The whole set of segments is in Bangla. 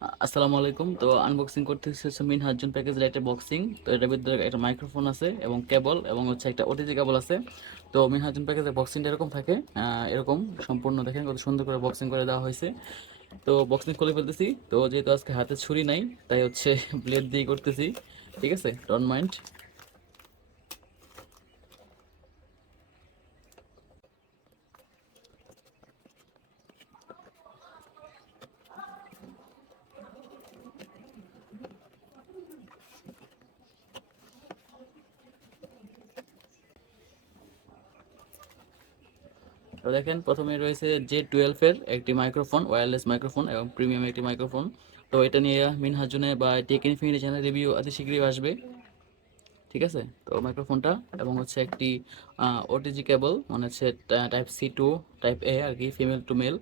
আসসালামু আলাইকুম। তো আনবক্সিং করতেছি হচ্ছে মিনহাজন প্যাকেজের একটা বক্সিং। তো এটার ভিতরে একটা মাইক্রোফোন আছে এবং কেবল এবং হচ্ছে একটা ওটিজি কেবল আছে। তো মিনহাজন প্যাকেজের বক্সিংটা এরকম থাকে, এরকম সম্পূর্ণ দেখেন কত সুন্দর করে বক্সিং করে দেওয়া হয়েছে। তো বক্সিং খুলে ফেলতেছি। তো যেহেতু আজকে হাতে ছুরি নাই তাই হচ্ছে ব্লেড দিয়ে করতেছি। ঠিক আছে, ডোন্ট মাইন্ড। তো দেখেন প্রথমে রয়েছে J12 এর একটি মাইক্রোফোন, ওয়্যারলেস মাইক্রোফোন এবং প্রিমিয়াম একটি মাইক্রোফোন। তো এটা নিয়ে মিনহাজনে বা টেক ইনফিনিটি চ্যানেল রিভিউ অতি শীঘ্রই আসবে। ঠিক আছে, তো মাইক্রোফোনটা এবং হচ্ছে একটি ওটিজি কেবল, মানে হচ্ছে type C to type A আর কি, ফিমেল টু মেল।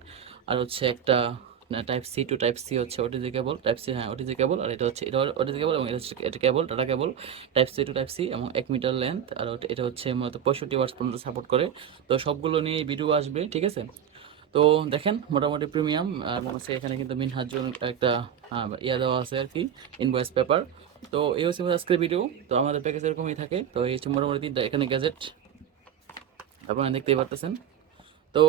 আর হচ্ছে একটা টাইপ C হচ্ছে ওটিজি কেবল, টাইপ C, হ্যাঁ ওটিজি কেবল। আর এটা হচ্ছে এটা ওটিজি কেবল এবং এটা হচ্ছে এটা cable, data cable type C এবং 1 মিটার লেন্থ। আর এটা হচ্ছে মূলত 65 ওয়াটস পর্যন্ত সাপোর্ট করে। তো সবগুলো নিয়ে ভিডিও আসবে, ঠিক আছে। তো দেখেন মোটামুটি প্রিমিয়াম। আর মনে হচ্ছে এখানে কিন্তু মিনহাজ জন্য একটা দেওয়া আছে আর কি, ইনভয়েস পেপার। তো এই হচ্ছে আমাদের আজকের ভিডিও। তো আমাদের প্যাকেজ এরকমই থাকে। তো এই হচ্ছে মোটামুটি তিনটা এখানে গ্যাজেট আপনারা দেখতেই পারতেছেন। তো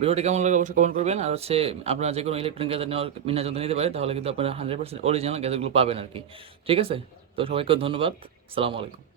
ভিডিওটি কেমন লাগে অবশ্যই কমেন্ট করবেন। আর হচ্ছে আপনারা যে কোনো ইলেকট্রনিক গ্যাজেট নেওয়ার মিনহাজ যন্ত্র নিতে পারে, তাহলে কিন্তু আপনারা 100% অরিজিনাল গ্যাজেটগুলো পাবেন আর কি। ঠিক আছে, তো সবাইকে ধন্যবাদ। আসসালামু আলাইকুম।